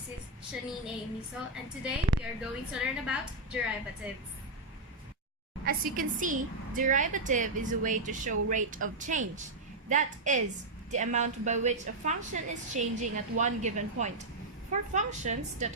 this is Shanine A, Omisol, and today we are going to learn about derivatives. As you can see, derivative is a way to show rate of change. That is, the amount by which a function is changing at one given point. For functions that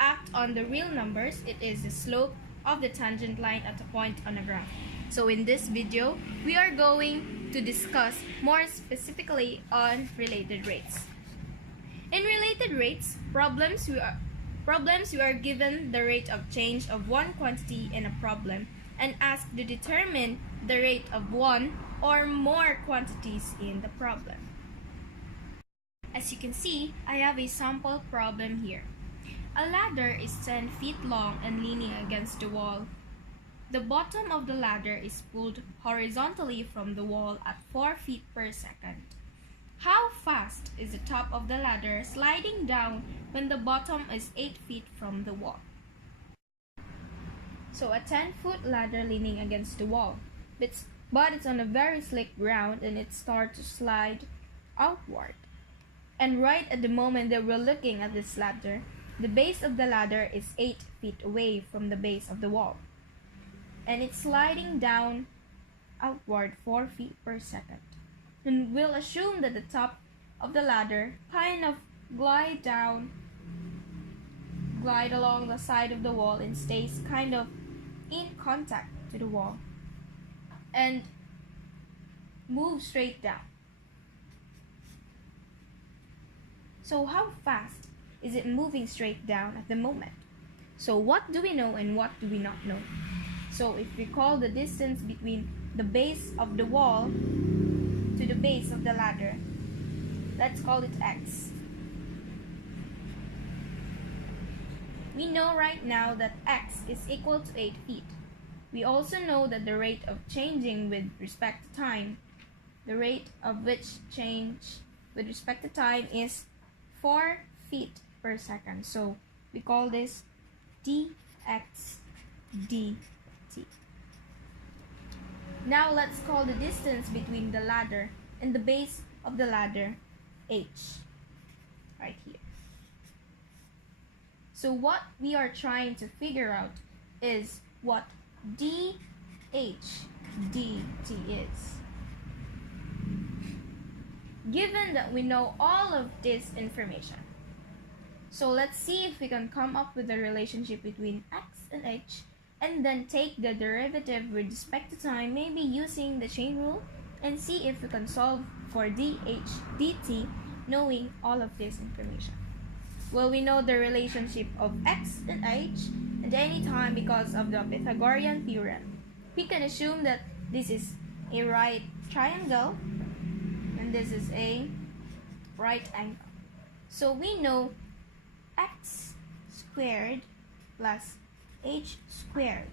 act on the real numbers, it is the slope of the tangent line at a point on a graph. So in this video, we are going to discuss more specifically on related rates. In related rates, problems we are given the rate of change of one quantity in a problem and asked to determine the rate of one or more quantities in the problem. As you can see, I have a sample problem here. A ladder is 10 feet long and leaning against the wall. The bottom of the ladder is pulled horizontally from the wall at 4 feet per second. How fast is the top of the ladder sliding down when the bottom is 8 feet from the wall? So a 10-foot ladder leaning against the wall, but it's on a very slick ground and it starts to slide outward. And right at the moment that we're looking at this ladder, the base of the ladder is 8 feet away from the base of the wall. And it's sliding down outward 4 feet per second. And we'll assume that the top of the ladder kind of glide along the side of the wall and stays kind of in contact to the wall and move straight down. So how fast is it moving straight down at the moment? So what do we know and what do we not know? So if we call the distance between the base of the wall to the base of the ladder, let's call it x. We know right now that x is equal to 8 feet. We also know that the rate of changing with respect to time, the rate of which change with respect to time is 4 feet per second. So we call this dx dt. Now let's call the distance between the ladder and the base of the ladder h, right here. So what we are trying to figure out is what dh dt is. Given that we know all of this information, so let's see if we can come up with a relationship between x and h and then take the derivative with respect to time, maybe using the chain rule, and see if we can solve for dh dt knowing all of this information. Well, we know the relationship of x and h, and any time because of the Pythagorean theorem. We can assume that this is a right triangle and this is a right angle. So we know x squared plus h squared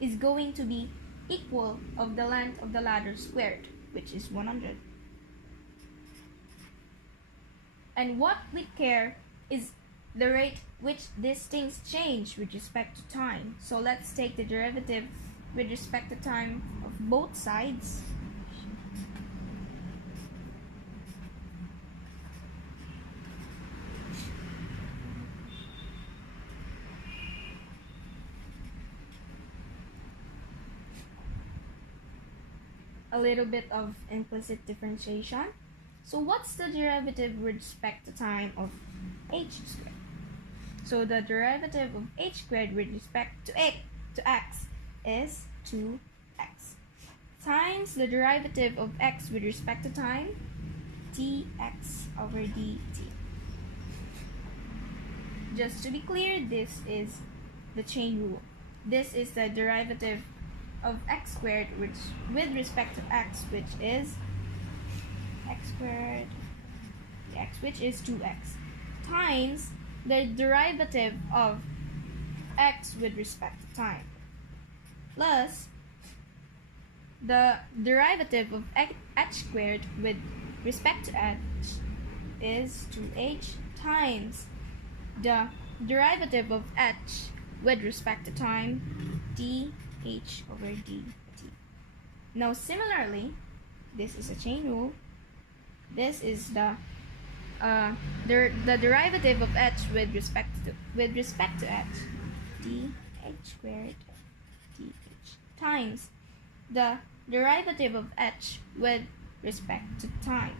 is going to be equal of the length of the ladder squared, which is 100. And what we care is the rate which these things change with respect to time. So let's take the derivative with respect to time of both sides. A little bit of implicit differentiation. So what's the derivative with respect to time of h squared? So the derivative of h squared with respect to x is 2x times the derivative of x with respect to time, dx over dt. Just to be clear, this is the chain rule. This is the derivative of x squared with respect to x, which is x squared x, which is 2x, times the derivative of x with respect to time, plus the derivative of h squared with respect to h is 2h times the derivative of h with respect to time, dh over dt. Now similarly, this is a chain rule. This is the the derivative of h with respect to h, dh squared dh, times the derivative of h with respect to time.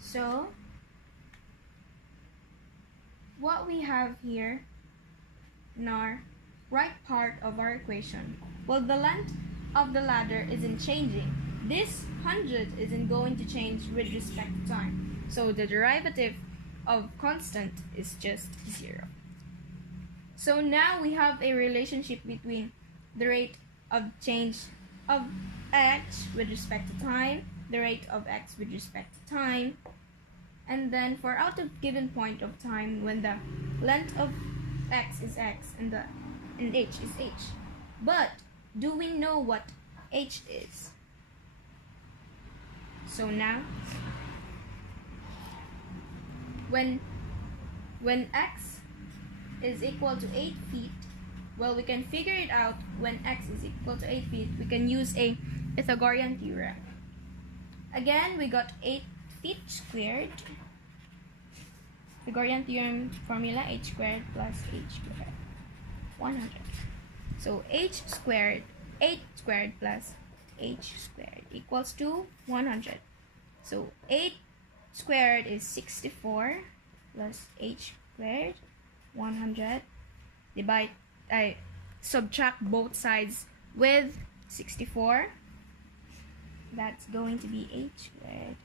So what we have here in our right part of our equation, well, the length of the ladder isn't changing. This 100 isn't going to change with respect to time. So the derivative of constant is just 0. So now we have a relationship between the rate of change of x with respect to time, the rate of x with respect to time, and then for out of given point of time when the length of x is x and h is h. But do we know what h is? So now when x is equal to 8 feet, well, we can figure it out. When x is equal to 8 feet, we can use a Pythagorean theorem. Again, we got 8 feet squared. Pythagorean theorem formula, h squared plus h squared, 100. So h squared, 8 squared plus h squared equals to 100. So 8 squared is 64 plus h squared, 100. Subtract both sides with 64. That's going to be h squared.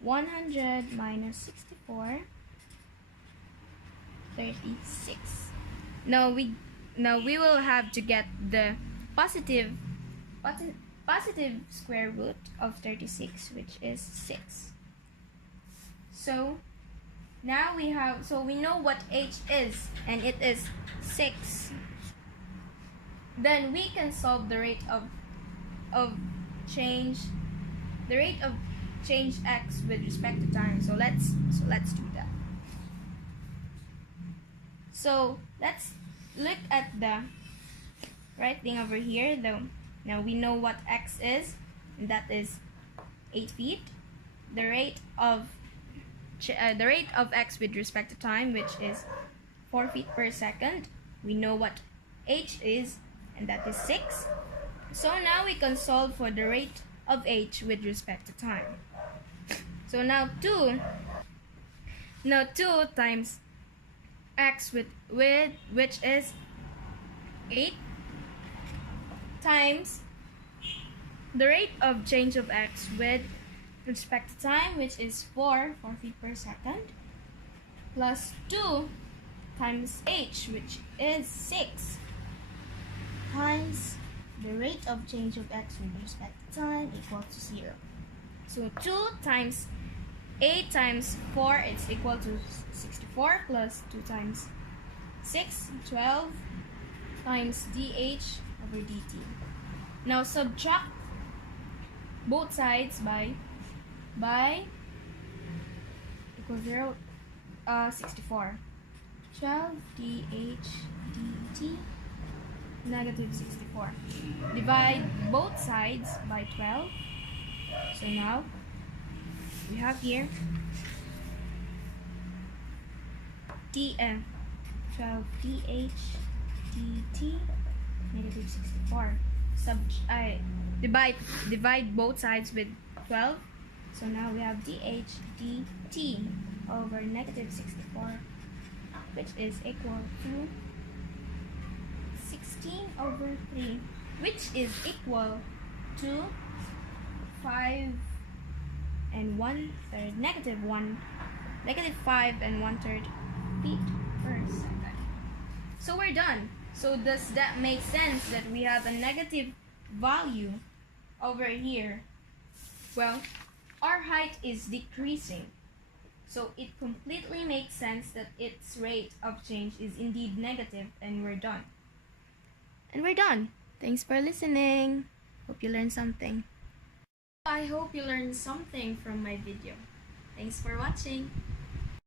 100 minus 64, 36. Now we will have to get the positive square root of 36, which is 6. So now we know what h is, and it is 6. Then we can solve the rate of change x with respect to time. So let's do that. So let's look at the right thing over here. Now we know what x is, and that is 8 feet. The rate of x with respect to time, which is 4 feet per second. We know what h is, and that is 6. So now we can solve for the rate of h with respect to time. So now 2 times x with which is 8 times the rate of change of x with respect to time, which is 4 feet per second, plus 2 times h, which is 6, times the rate of change of x with respect to time equal to 0. So 2 times 8 times 4 is equal to 64, plus 2 times 6, 12, times dh over dt. Now subtract both sides by equals 0, 64. 12 dh dt negative 64. Divide both sides by 12. So now we have here 12 dh dt negative 64. Divide both sides with 12. So now we have dh dt over negative 64, which is equal to 16 over 3, which is equal to 5 and 1/3, negative 5 and 1/3 feet per second. So we're done. So does that make sense that we have a negative value over here? Well, our height is decreasing, so it completely makes sense that its rate of change is indeed negative, and we're done. Thanks for listening. Hope you learned something. I hope you learned something from my video. Thanks for watching.